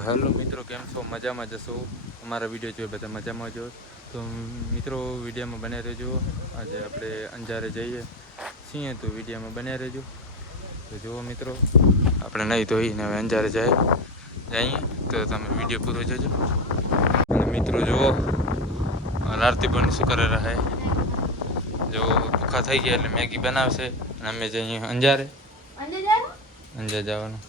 Hello મિત્રો, કેમ છો? મજામાં જશો? અમારા વિડીયો જોઈએ બધા મજામાં જો. તો મિત્રો વિડીયોમાં બન્યા રહેજો. આજે આપણે અંજારે જઈએ છીએ તો વિડીયોમાં બન્યા રહેજો. તો જુઓ મિત્રો, આપણે નહીં ધોઈને હવે અંજારે જઈએ તો તમે વિડીયો પૂરો જોજો. અને મિત્રો જુઓ, આરતી પણ શું કરે રહે, જો ભૂખા થઈ ગયા એટલે મેગી બનાવશે અને અમે જઈએ અંજારે જવાનું.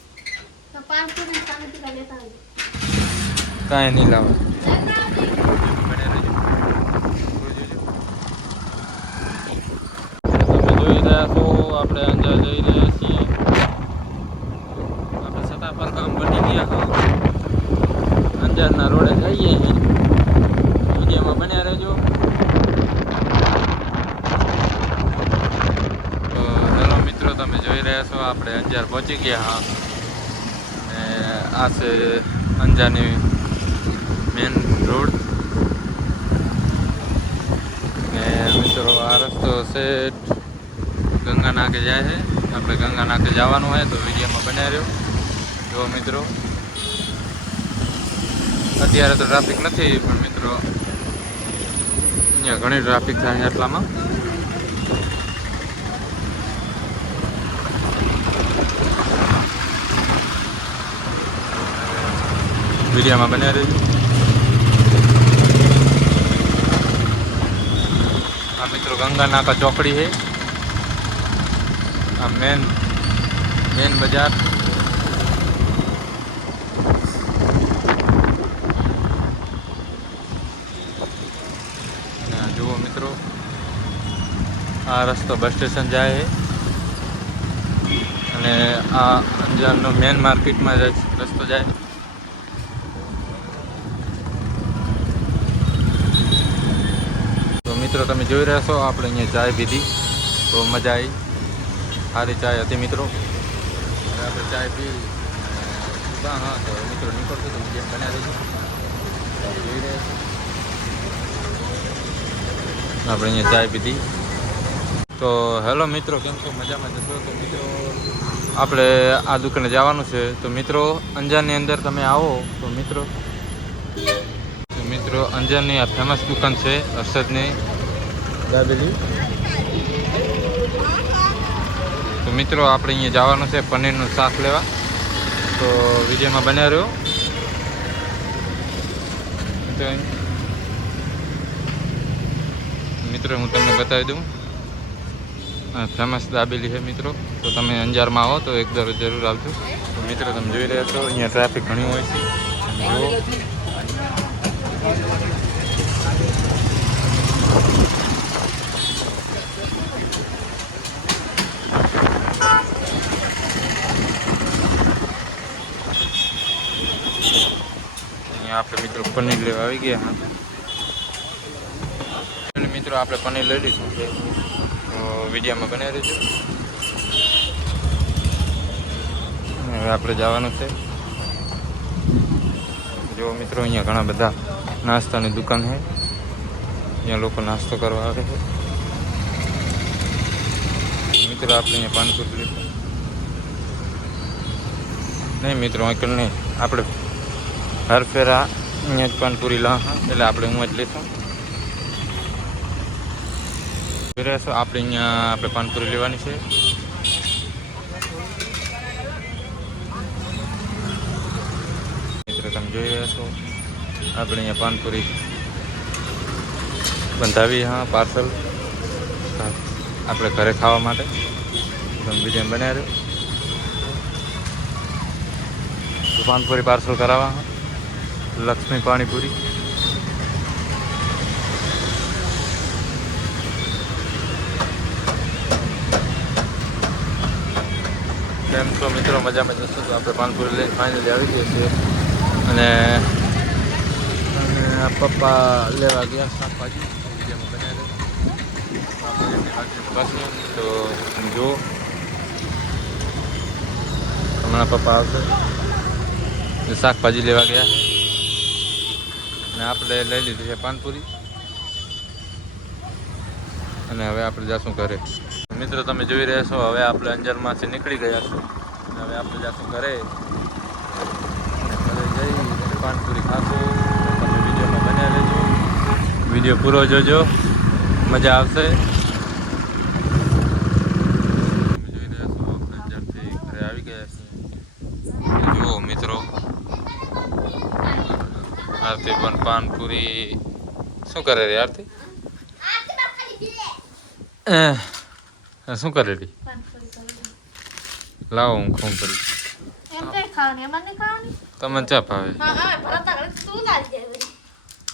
કાંઈ નહીં લાવે. તમે જોઈ રહ્યા છો, આપણે અંજાર જઈ રહ્યા છીએ. આપણે સતાપર ગામ બની ગયા. અંજારના રોડે જઈએ. વિડીયોમાં બન્યા રહેજો. તો હેલો મિત્રો, તમે જોઈ રહ્યા છો આપણે અંજાર પહોંચી ગયા. હા, અને આ છે અંજારની મેન રોડ. ને મિત્રો આ રસ્તો છે ગંગા નાકે જાય છે. આપણે ગંગા નાકે જવાનું હોય તો વિડીયોમાં બનાવી રહ્યો. જો મિત્રો, અત્યારે તો ટ્રાફિક નથી, પણ મિત્રો અહીંયા ઘણી ટ્રાફિક થાય એટલામાં. વિડીયોમાં બનાવી રહેજો. આ મિત્રો ગંગા નાકા ચોકડી છે. આ મેન બજાર. અને જુઓ મિત્રો, આ રસ્તો બસ સ્ટેશન જાય છે. અને આ અંજારનો મેન માર્કેટમાં રસ્તો જાય. મિત્રો તમે જોઈ રહ્યા છો, આપણે અહીંયા ચાય પીધી તો મજા આવી. સારી ચાય હતી મિત્રો. આપણે ચાય પી હા તો મિત્રો નીકળશું તો જેમ બન્યા રહીશું. જોઈ રહ્યા છો, આપણે અહીંયા ચાય પીધી. તો હેલો મિત્રો, કેમ છો? મજામાં જશો? તો મિત્રો આપણે આ દુકાને જવાનું છે. તો મિત્રો અંજારની અંદર તમે આવો તો મિત્રો અંજારની આ ફેમસ દુકાન છે અરશદની દાબેલી. તો મિત્રો આપણે અહીંયા જવાનું છે પનીરનું શાક લેવા. તો વિડીયોમાં બન્યા રહ્યો. મિત્રો હું તમને બતાવી દઉં, ફેમસ દાબેલી છે મિત્રો. તો તમે અંજારમાં આવો તો એક દર જરૂર આવજો. તો મિત્રો તમે જોઈ રહ્યા છો, અહીંયા ટ્રાફિક ઘણી હોય છે. જુઓ, આપણે મિત્રો પનીર લેવા આવી ગયા. મિત્રો આપણે પનીર લઈ લીધું છે. તો વિડીયોમાં બનાવી રહેજો. હવે આપણે જવાનું છે. જો મિત્રો, અહીંયા ઘણા બધા નાસ્તાની દુકાન છે. અહીંયા લોકો નાસ્તો કરવા આવે છે. મિત્રો આપણે અહીંયા પાનપુરી લઈશું. નહીં મિત્રો, અંકલ નહીં, આપણે હર ફેરા અહીંયા જ પાનપુરી લાવવા, એટલે આપણે હું જ લઈશું. જોઈ રહ્યા છો, આપણે અહીંયા પાનપુરી લેવાની છે. મિત્રો તમે જોઈ રહ્યા છો, આપણે અહીંયા પાનપુરી બંધાવી. હા, પાર્સલ આપણે ઘરે ખાવા માટે. તમે વિડીયો બનાવી રહ્યો. તો પાનપુરી પાર્સલ કરાવવા. લક્ષ્મી પાણીપુરી. કેમ છો મિત્રો? મજામાં જશો? તો આપણે પાનપુરી લઈને ફાઇનલી આવી ગયા છીએ. અને પપ્પા લેવા ગયા શાકભાજી. તો જો હમણાં પપ્પા આવશે. શાકભાજી લેવા ગયા અને આપણે લઈ લીધી છે પાનપુરી. અને હવે આપણે જઈશું ઘરે. મિત્રો તમે જોઈ રહ્યા છો, હવે આપણે અંજારમાંથી નીકળી ગયા છો. હવે આપણે જઈશું ઘરે જઈ પાણીપુરી ખાશું. તમે વિડીયોમાં બન્યા રહેજો, વિડીયો પૂરો જોજો, મજા આવશે. જોઈ રહ્યા છો આપણે જ્યારથી ઘરે આવી ગયા છીએ. જુઓ મિત્રો, આરતી પણ પાનપુરી શું કરે રે આરતી? શું કરે રે? લાવો હું ફોન કરી. તમને ચા ભાવે?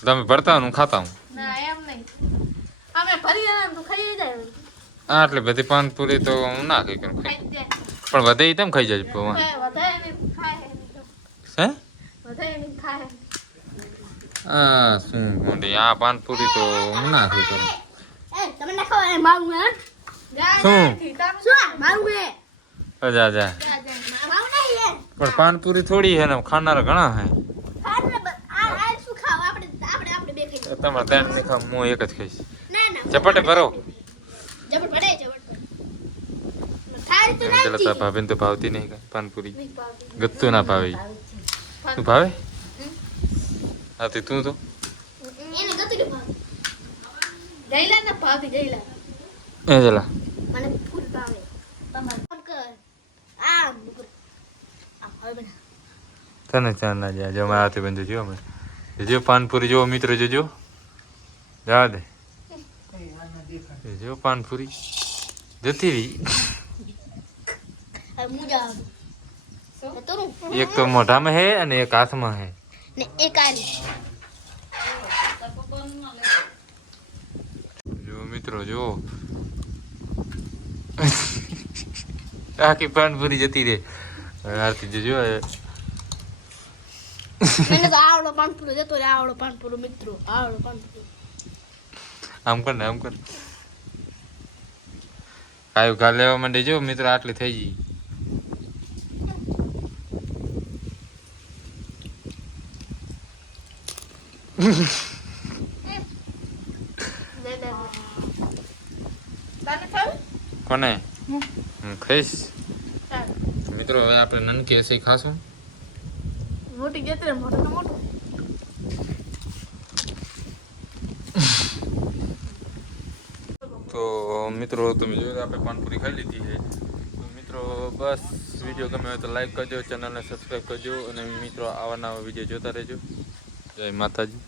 તમે ભરતા હું ખાતા હું. આટલી બધી પાનપુરી તો હું ના ખાઈ કરું, પણ વધે તેમ ખાઈ જાય. હા શું મોટી આ પાનપુરી તો હું ના ખાઈ કરું. શું જા જા, પણ પાનપુરી થોડી હે ને ખાનારા ઘણા હે. તમારે ત્રણ નહીં ખાવ, હું એક જ ખાઈશ. ચપટે ભરો. જલતા ભાભીને તો ભાવતી નહીં પાનપુરી, ગત્તું ના ભાવે. તું ભાવે? આતી તું તો એ જલા તને ચાર ના જાય. જો મારા હાથે બંધ જો અમે જો પાનપુરી જો મિત્રો જોજો, જવા દે જો પાનપુરી જતી રહી. એક તો મોઢામાં હે અને એક હાથમાં હે. જો મિત્રો જો આખી પાનપુરી જતી રે. આરતી જોજો આવડો પાનપુરો જતો રે, આવડો પાનપુરો મિત્રો, આવડો પાનપુરો. આમ કર ને આમ કર. કાયું ઘા લેવા માંડે જો મિત્રો, આટલી થઈ ગઈ. કોને હું ખાઈશ મિત્રો. હવે આપણે નનકી એસી ખાશું. મોટી જતી રે, મોટો તો મોટો. તો મિત્રો તમે જોયું આપણે પાનપુરી ખાઈ લીધી છે. તો મિત્રો બસ વિડીયો ગમે હોય તો લાઈક કરજો, ચેનલને સબસ્ક્રાઈબ કરજો અને મિત્રો આવા નવા વિડીયો જોતા રહેજો. જય માતાજી.